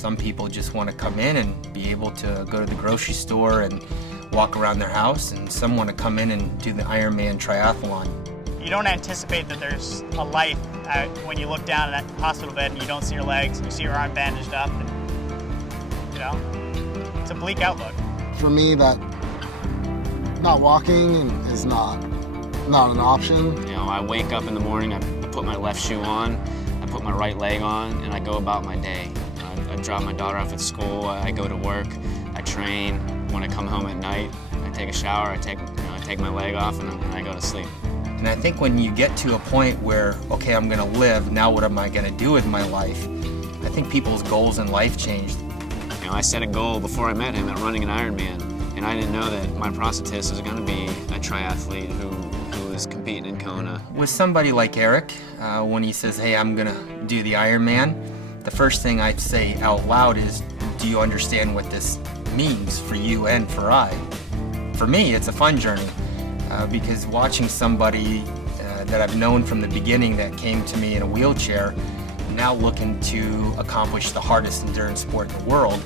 Some people just want to come in and be able to go to the grocery store and walk around their house, and some want to come in and do the Ironman triathlon. You don't anticipate that there's a life when you look down at that hospital bed and you don't see your legs, and you see your arm bandaged up, and, it's a bleak outlook. For me, that not walking is not an option. I wake up in the morning, I put my left shoe on, I put my right leg on, and I go about my day. I drop my daughter off at school, I go to work, I train. When I come home at night, I take a shower, I take my leg off, and I go to sleep. And I think when you get to a point where, okay, I'm gonna live, now what am I gonna do with my life? I think people's goals in life changed. I set a goal before I met him at running an Ironman, and I didn't know that my prosthetist was gonna be a triathlete who was competing in Kona. With somebody like Eric, when he says, hey, I'm gonna do the Ironman, the first thing I'd say out loud is, do you understand what this means for you and for I? For me, it's a fun journey because watching somebody that I've known from the beginning that came to me in a wheelchair, now looking to accomplish the hardest endurance sport in the world,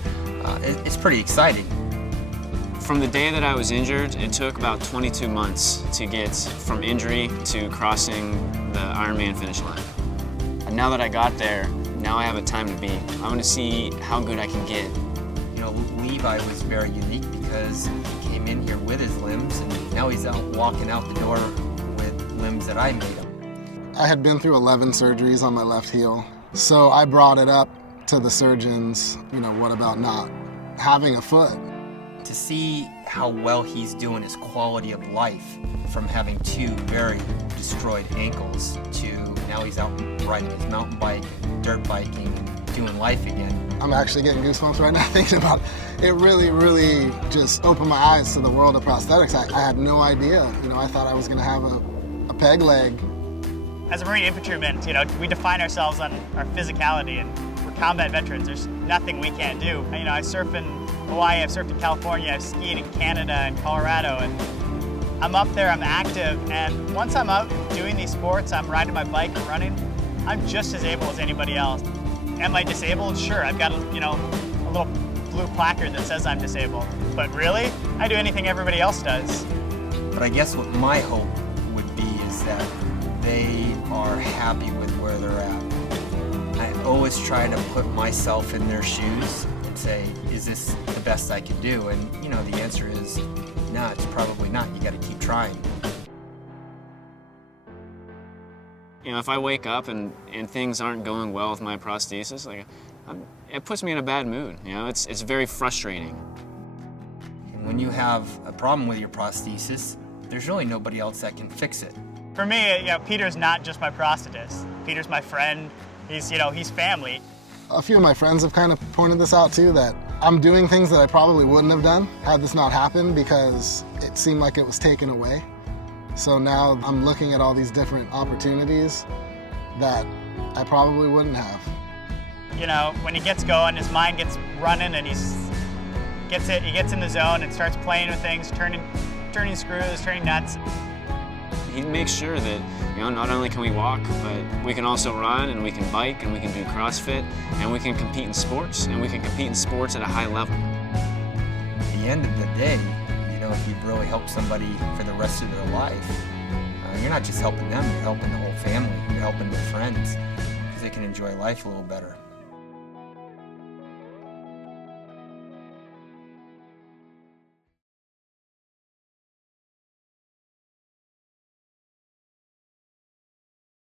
it's pretty exciting. From the day that I was injured, it took about 22 months to get from injury to crossing the Ironman finish line. And now that I got there, now I have a time to beat. I want to see how good I can get. Levi was very unique because he came in here with his limbs, and now he's out walking out the door with limbs that I made him. I had been through 11 surgeries on my left heel, so I brought it up to the surgeons, what about not having a foot? To see how well he's doing his quality of life from having two very destroyed ankles to now he's out riding his mountain bike, dirt biking, doing life again. I'm actually getting goosebumps right now thinking about it. It really, really just opened my eyes to the world of prosthetics. I had no idea. I thought I was going to have a peg leg. As a Marine infantryman, we define ourselves on our physicality, and we're combat veterans. There's nothing we can't do. I surf in Hawaii, I've surfed in California, I've skied in Canada and Colorado, and I'm up there, I'm active, and once I'm out doing these sports, I'm riding my bike or running, I'm just as able as anybody else. Am I disabled? Sure, I've got a little blue placard that says I'm disabled. But really, I do anything everybody else does. But I guess what my hope would be is that they are happy with where they're at. I always try to put myself in their shoes and say, is this the best I can do? And the answer is, no, it's probably not. You gotta keep trying. If I wake up and things aren't going well with my prosthesis, it puts me in a bad mood. It's very frustrating. And when you have a problem with your prosthesis, there's really nobody else that can fix it. For me, Peter's not just my prosthetist. Peter's my friend. He's family. A few of my friends have kind of pointed this out too, that I'm doing things that I probably wouldn't have done had this not happened because it seemed like it was taken away. So now I'm looking at all these different opportunities that I probably wouldn't have. When he gets going, his mind gets running, and he gets in the zone and starts playing with things, turning screws, turning nuts. He makes sure that not only can we walk, but we can also run, and we can bike, and we can do CrossFit, and we can compete in sports, and we can compete in sports at a high level. At the end of the day, if you've really helped somebody for the rest of their life, you're not just helping them, you're helping the whole family, you're helping their friends, because they can enjoy life a little better.